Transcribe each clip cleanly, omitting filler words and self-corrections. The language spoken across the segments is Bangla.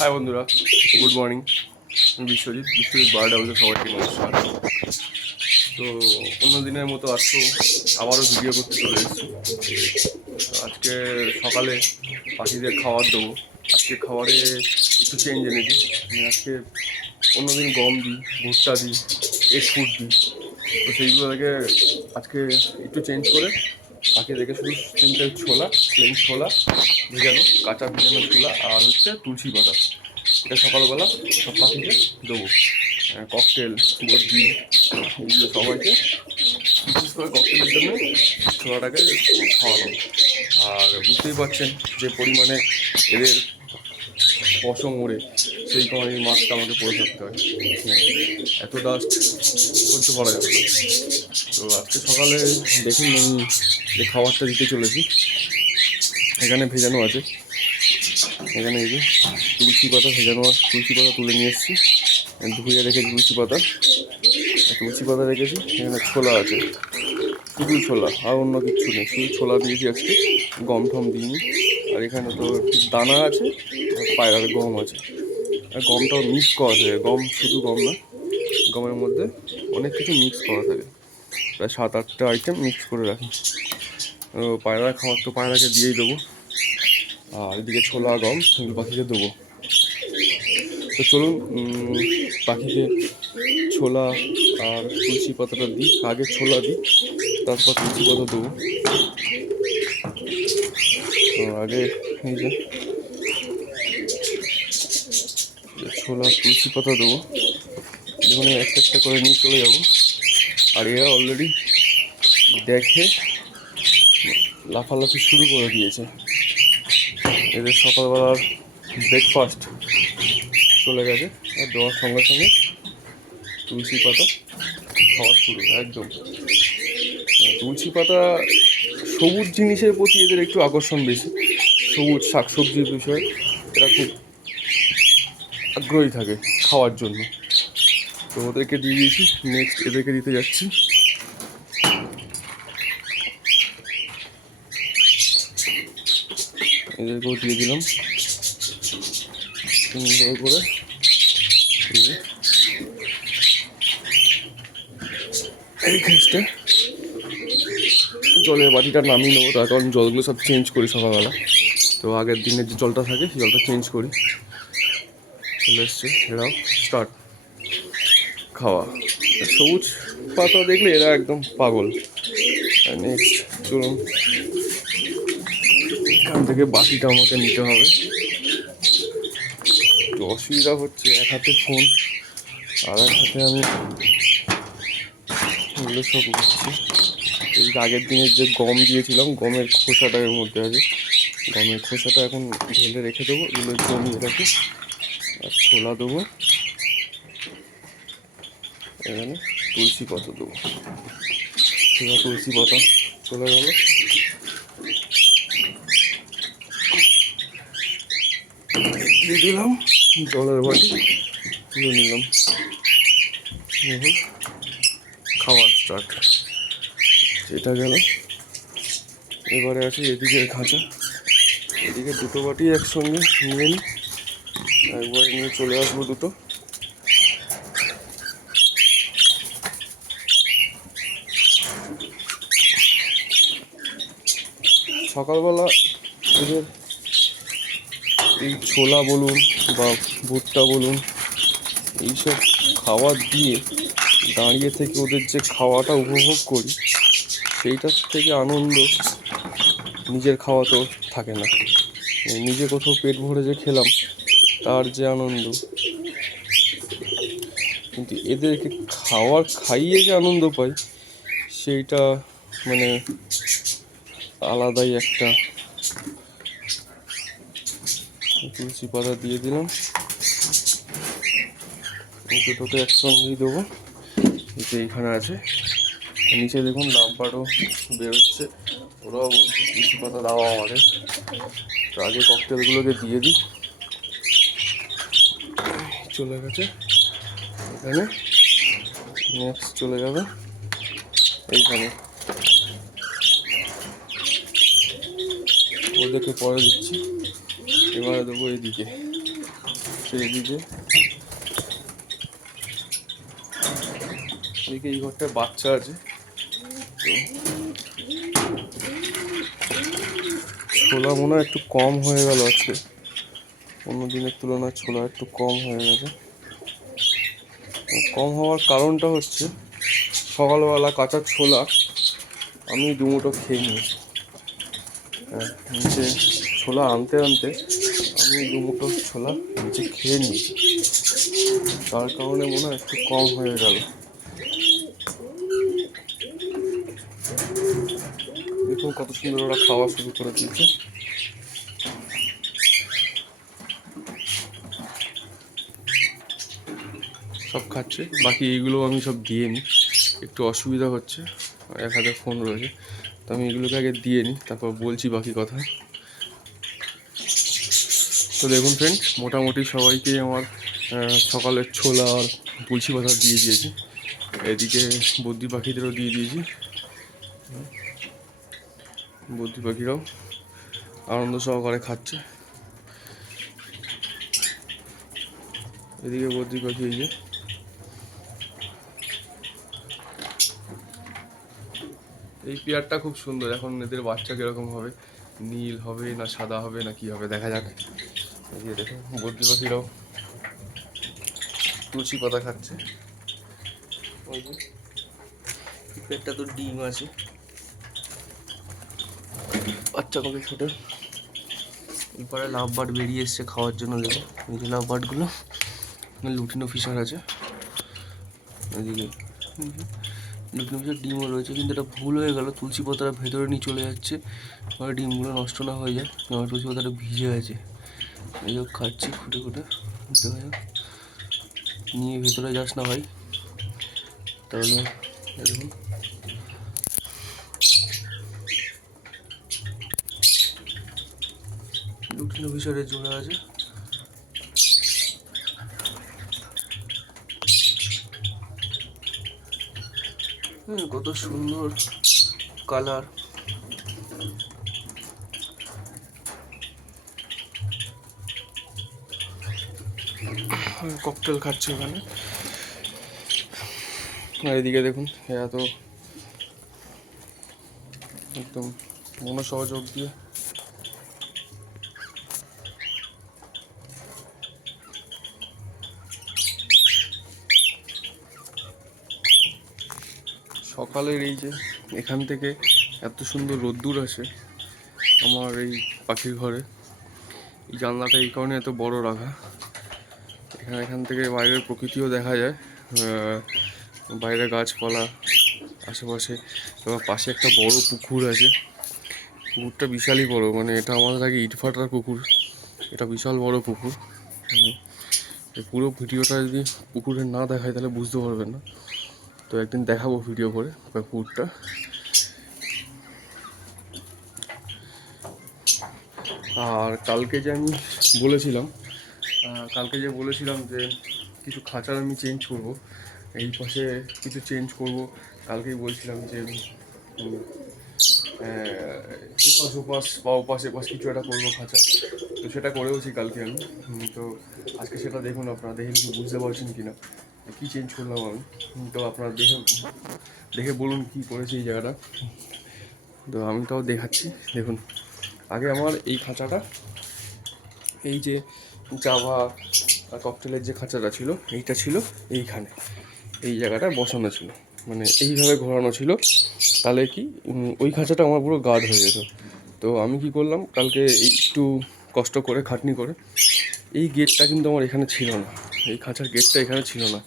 হাই বন্ধুরা, গুড মর্নিং। আমি বিশ্বজিৎ বার্ড হাউসে সবাইকে নমস্কার। তো অন্য দিনের মতো আবারও ভিডিও করতে চলে এসেছি। তো আজকে সকালে পাখিদের খাবার দেবো। আজকে খাবারে একটু চেঞ্জ এনেছি। আমি আজকে অন্যদিন গম দিই, ভুট্টা দিই, এগ ফুড দিই। তো সেইগুলো থেকে আজকে একটু চেঞ্জ করে পাখিদেরকে শুধু সিম্পল ছোলা, প্লেন ছোলা ভেজানো, কাঁচা ভেজানো ছোলা আর হচ্ছে তুলসী পাতা, এটা সকালবেলা সব পাখিকে দেবো। ককটেল, বরফি, এগুলো সবাইকে বিশেষ করে ককটেলের জন্য ছোলাটাকে খাওয়ানো। আর বুঝতেই পারছেন যে পরিমাণে এদের পশম ওড়ে, সেই কারণে মাস্কটা আমাকে পরে থাকতে হয়। এত ডাস্ট সহ্য করা যাবে না। তো আজকে সকালে দেখুন আমি যে খাবারটা দিতে চলেছি, এখানে ভেজানো আছে। এখানে এই যে তুলসী পাতা ভেজানো, তুলসী পাতা তুলে নিয়ে এসেছি, ধুয়ে রেখেছি তুলসী পাতা রেখেছি। এখানে ছোলা আছে, শুধু ছোলা, আর অন্য কিচ্ছু নেই, শুধু ছোলা দিয়েছি আজকে, গম ঠম দিইনি। আর এখানে তো দানা আছে, পায়রার গম আছে, আর গমটাও মিক্স করা থাকে। গম শুধু গম না, গমের মধ্যে অনেক কিছু মিক্স করা থাকে, প্রায় 7-8টা আইটেম মিক্স করে রাখি। পায়রা খাবার তো পায়রাকে দিয়েই দেবো, আর এদিকে ছোলা গম এগুলো পাখিকে দেবো। তো চলুন পাখিকে ছোলা আর তুলসী পাতাটা দিই। আগে ছোলা দিই, তারপর তুলসী পাতা দেবো। তো আগে এই যে ছোলা তুলসী পাতা দেবো, যেখানে একটা একটা করে নিয়ে চলে যাবো। আর এরা অলরেডি দেখে লাফালাফি শুরু করে দিয়েছে। এদের সকালবেলার ব্রেকফাস্ট চলে গেছে, আর দেওয়ার সঙ্গে সঙ্গে তুলসী পাতা খাওয়া শুরু একদম। তুলসী পাতা, সবুজ জিনিসের প্রতি এদের একটু আকর্ষণ বেশি, সবুজ শাকসবজির বিষয়ে এরা খুব আগ্রহী থাকে খাওয়ার জন্য। তো ওদেরকে দিয়ে দিয়েছি, নেক্সট এদেরকে দিতে যাচ্ছি। এদেরকেও দিয়ে দিলাম সুন্দর করে। এই ক্ষেত্রে জলের বাটিটা নামিয়ে নেবো, তার কারণ জলগুলো সব চেঞ্জ করি সকালবেলা। তো আগের দিনের যে জলটা থাকে সেই জলটা চেঞ্জ করি। চলে এসছে, এরাও স্টার্ট খাওয়া। সবুজ পাতা দেখলে এরা একদম পাগল। নেক্সট চলুন, এখান থেকে বাটিটা আমাকে নিতে হবে। তো অসুবিধা হচ্ছে, এক হাতে ফোন আর এক হাতে আমি এগুলো সব নিচ্ছি। এই আগের দিনের যে গম দিয়েছিলাম, গমের খোসাটা এর মধ্যে আছে, গমের খোসাটা এখন ঢেলে রেখে দেবো, এগুলো জমিয়ে রাখি। আর ছোলা দেবো, এখানে তুলসী পাতা দেবো। ছোলা তুলসী পাতা চলে গেল। দিয়ে দিলাম জলের বাটি, তুলে নিলাম। খাওয়া স্টার্ট, এটা গেল। এবারে আছে এদিকের খাঁচা, এদিকে দুটো বাটি একসঙ্গে নিয়ে নিই, একবারে নিয়ে চলে আসবো দুটো। সকালবেলা এদের এই ছোলা বলুন বা ভুট্টা বলুন, এইসব খাবার দিয়ে দাঁড়িয়ে থেকে ওদের যে খাওয়াটা উপভোগ করি, সেইটার থেকে আনন্দ নিজের খাওয়া তো থাকে না। নিজে কোথাও পেট ভরে যে খেলাম তার যে আনন্দ, কিন্তু এদেরকে খাওয়ার খাইয়ে যে আনন্দ পাই সেইটা মানে আলাদাই একটা। তুলসী পাতা দিয়ে দিলাম, দুটোকে একসঙ্গেই দেবো। যে এইখানে আছে, নিচে দেখুন লাম্বারও বেরোচ্ছে, ওরাও বলছে তুলসী পাতা দাও আমাদের। তো আগে ককটেলগুলোকে দিয়ে দিই। চলে গেছে এখানে, নেক্সট চলে যাবে এইখানে, ওদেরকে পরে দিচ্ছি। এবারে দেবো এইদিকে, হচ্ছে এদিকে এই ঘরটায় বাচ্চা আছে। ছোলা মনে হয় একটু কম হয়ে গেল আজকে, অন্য দিনের তুলনায় ছোলা একটু কম হয়ে গেছে। কম হওয়ার কারণটা হচ্ছে সকালবেলা কাঁচা ছোলা আমি দুমুঠো খেয়ে নিয়েছি। নিচে ছোলা আনতে আনতে আমি দুমুঠো ছোলা নিচে খেয়ে নিয়েছি, তার কারণে মনে হয় একটু কম হয়ে গেল। দেখুন কত সুন্দর ওরা খাওয়া শুরু করে দিয়েছে। সব খাচ্ছে, বাকি এইগুলো আমি সব দিয়ে নিই, একটু অসুবিধা হচ্ছে, এক হাতে ফোন রয়েছে, তো আমি এগুলোকে আগে দিয়ে নিই, তারপর বলছি বাকি কথা। তো দেখুন ফ্রেন্ড, মোটামুটি সবাইকেই আমার সকালের ছোলা আর তুলসী পাতা দিয়ে দিয়েছি। এদিকে বদ্রি পাখিদেরও দিয়ে দিয়েছি, বদ্রি পাখিরাও আনন্দ সহকারে খাচ্ছে। এদিকে বদ্রি পাখি এই যে এই পেয়ারটা খুব সুন্দর। এখন এদের বাচ্চা কিরকম হবে, নীল হবে না সাদা হবে না কি হবে দেখা যাক। এদিকে দেখো বদ্রি পাখিরাও তুলসী পাতা খাচ্ছে। ওই যে পেটটা তো ডিম আছে, বাচ্চা কবে ছোটো। এরপরে লাভ বার্ড বেরিয়ে এসছে খাওয়ার জন্য। দেখো এই যে লাভ বার্ডগুলো, লুটিনো ফিশার আছে এদিকে, লুটিনো ফিশার ডিমও রয়েছে, কিন্তু এটা ভুল হয়ে গেল, তুলসী পাতাটা ভেতরে নিয়ে চলে যাচ্ছে, আর ডিমগুলো নষ্ট না হয়ে যায়। আমার তুলসী পাতাটা ভিজে আছে, এই হোক খাচ্ছি খুঁটে খুঁটে, দেখা যাক। নিয়ে ভেতরে যাস না ভাই, তাহলে এরকম লুটিনো ফিশারে জোড়া আছে। কত সুন্দর কালার। ককটেল খাচ্ছে ওখানে। আর এদিকে দেখুন এত একদম মনোসহযোগ দিয়ে সকালের এই যে এখান থেকে এত সুন্দর রোদ্দুর আসে আমার এই পাখির ঘরে। এই জানলাটা এই কারণে এত বড় রাখা, এখান থেকে বাইরের প্রকৃতিও দেখা যায়, বাইরে গাছপালা আশেপাশে। এবার পাশে একটা বড় পুকুর আছে, পুকুরটা বিশালই বড়, মানে এটা আমাদের আগে ইটভাটার পুকুর, এটা বিশাল বড় পুকুর। এই পুরো ভিডিওটা যদি পুকুরে না দেখায় তাহলে বুঝতে পারবেন না, তো একদিন দেখাবো ভিডিও করে পুকুরটা। আর কালকে যে বলেছিলাম যে কিছু খাঁচার আমি চেঞ্জ করব, এই পাশে কিছু চেঞ্জ করব, কালকেই বলছিলাম যে এপাশ ওপাশ বা ওপাশ এপাশ কিছু একটা করবো খাঁচা, তো সেটা করেওছি কালকে আমি। তো আজকে সেটা দেখুন, আপনারা দেখে কিছু বুঝতে পারছেন কি না কী চেঞ্জ করলাম আমি। তো আপনারা দেখে বলুন কী করেছি এই জায়গাটা, তো আমি তাও দেখাচ্ছি। দেখুন আগে আমার এই খাঁচাটা, এই যে জাভা ককটেলের যে খাঁচাটা ছিল এইটা ছিল এইখানে, এই জায়গাটা বসানো ছিল, মানে এইভাবে ঘোরানো ছিল, তাহলে কি ওই খাঁচাটা আমার পুরো গার্ড হয়ে যেত। তো আমি কি করলাম কালকে একটু কষ্ট করে খাটনি করে, এই গেটটা কিন্তু আমার এখানে ছিল না, এই খাঁচার গেটটা এখানে ছিল না,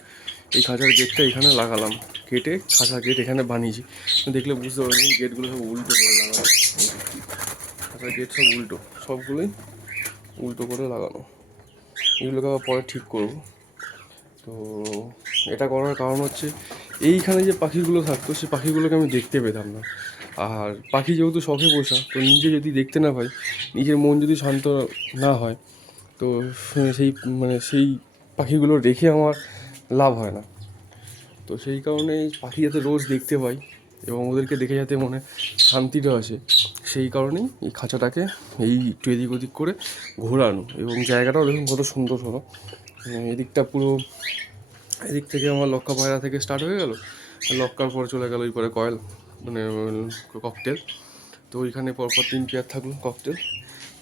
এই খাঁচার গেটটা এখানে লাগালাম, কেটে খাঁচার গেট এখানে বানিয়েছি। দেখলে বুঝতে পারবেন গেটগুলো সব উল্টো করে লাগানো, খাঁচার গেট সব উল্টো, সবগুলোই উল্টো করে লাগানো, এগুলোকে আবার পরে ঠিক করব। তো এটা করার কারণ হচ্ছে এইখানে যে পাখিগুলো থাকতো সেই পাখিগুলোকে আমি দেখতে পেতাম না, আর পাখি যেহেতু শখে পোষা, তো নিজে যদি দেখতে না পাই, নিজের মন যদি শান্ত না হয়, তো সেই পাখিগুলো রেখে আমার লাভ হয় না। তো সেই কারণে পাখি যাতে রোজ দেখতে পাই, এবং ওদেরকে দেখে যাতে মনে শান্তিটা আসে, সেই কারণেই এই খাঁচাটাকে এই একটু এদিক ওদিক করে ঘোরানো। এবং জায়গাটাও দেখুন কত সুন্দর হলো। এদিকটা পুরো, এদিক থেকে আমার লক্কা পায়রা থেকে স্টার্ট হয়ে গেল, লক্কার পরে চলে গেল ওই পরে কয়েল মানে ককটেল। তো ওইখানে পরপর 3 পেয়ার থাকলো ককটেল,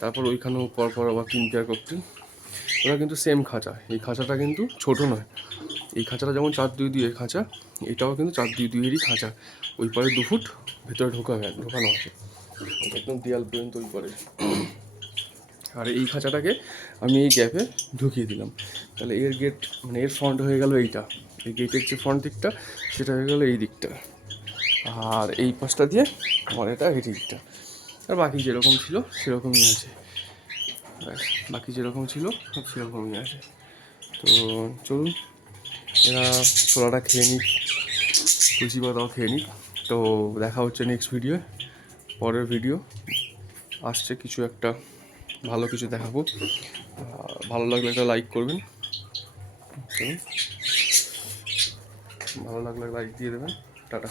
তারপর ওইখানেও পরপর আবার 3 পেয়ার ককটেল। ওরা কিন্তু সেম খাঁচা, এই খাঁচাটা কিন্তু ছোট নয়। এই খাঁচাটা যেমন 4-2-2 এর খাঁচা, এটাও কিন্তু 4-2-2-এরই খাঁচা। ওই পারে 2 ফুট ভেতরে ঢোকানো আছে একদম দেয়াল পর্যন্ত ওই পারে। আর এই খাঁচাটাকে আমি এই গ্যাপে ঢুকিয়ে দিলাম। তাহলে এর গেট মানে এর ফ্রন্ট হয়ে গেল এইটা, এই গেটের যে ফ্রন্ট দিকটা সেটা হয়ে গেল এই দিকটা, আর এই পাশটা দিয়ে আমার এটা এই দিকটা। আর বাকি যেরকম ছিল সেরকমই আছে, বাকি যেরকম ছিল সব সেরকমই আছে। তো চলুন এরা ছোলাটা খেয়ে নিক, লুচি পাতাও খেয়ে নিক। তো দেখা হচ্ছে নেক্সট ভিডিও, পরের ভিডিও আসছে, কিছু একটা ভালো কিছু দেখাবো। ভালো লাগলে একটা লাইক করবেন, ভালো লাগলে লাইক দিয়ে দেবেন। টাটা।